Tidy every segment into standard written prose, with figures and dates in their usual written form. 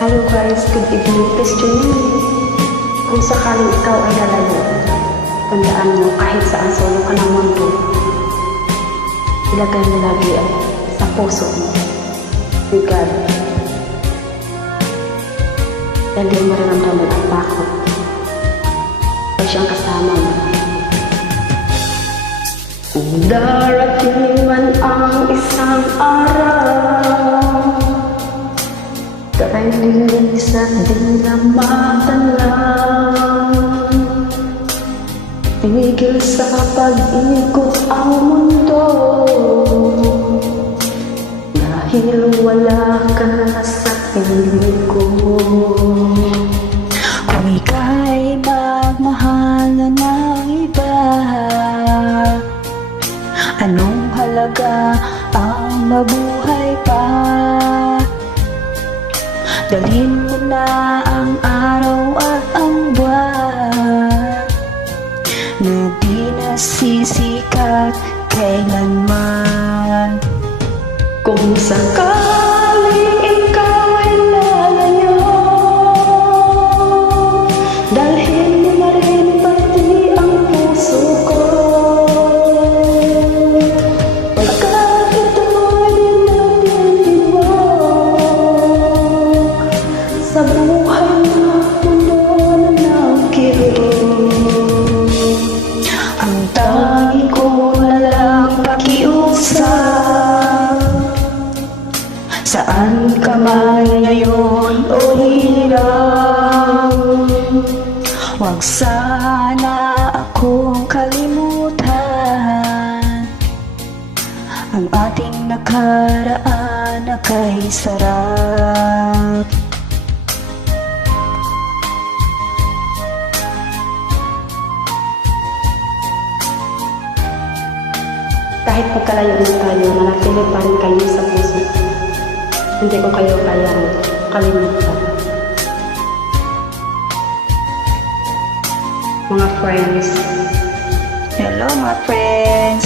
Hello guys, good evening. Question kung sakaling ikaw ay lalayo, tandaan mo kahit saan solo ka ng mundo, ilagay mo lagi sa puso mo ni God. Dahil di mo maramdaman ang takot ay siyang kasama mo. Kung darating man ang isang araw, tayo'y linis at di na matanaw, tigil sa pag-ikot ang mundo, dahil wala ka na sa piling ko. Kung ika'y magmahal na ng iba, anong halaga ang mabuhay pa? Dalhin mo na ang araw at ang buwan na di nasisikat kailanman. Kung sakaling ikaw ay lalayo, dalhin mo na rin pati ang puso ko, pagkat ito'y dinatitibok sa buhay na mundo na nakirot. Ang tangi ko na lang pakiusap, saan ka man ngayon o hirap, huwag sana akong kalimutan ang ating nakaraan na kay sarap. Kahit pagkalayo na tayo, manatili pa rin kayo sa puso. Hindi ko kayo kayang kalimutan. Mga friends, Hello mga friends.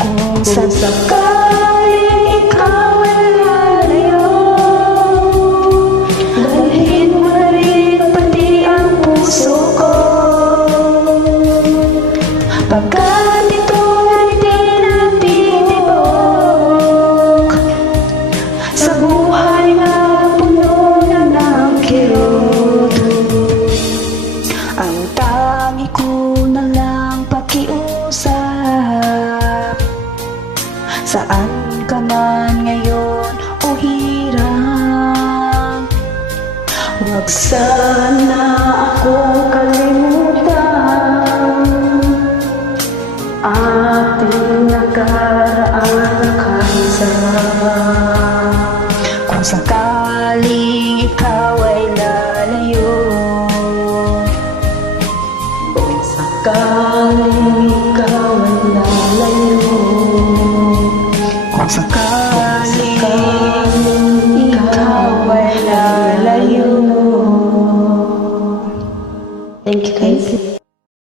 Kung kung sakaling ikaw ay lalayo, dalhin mo na rin pati ang puso ko, pagkat ito'y tinatibok sa buhay na puno na ng kirot. ang tangi ko na lang pakiusap, saan ka man ngayon o hirap, Huwag sana akong kalimutan ating nakaraan na kaisarap. kung sakaling ikaw ay lalayo, Kung sakaling ikaw ay lalayo, kung sakaling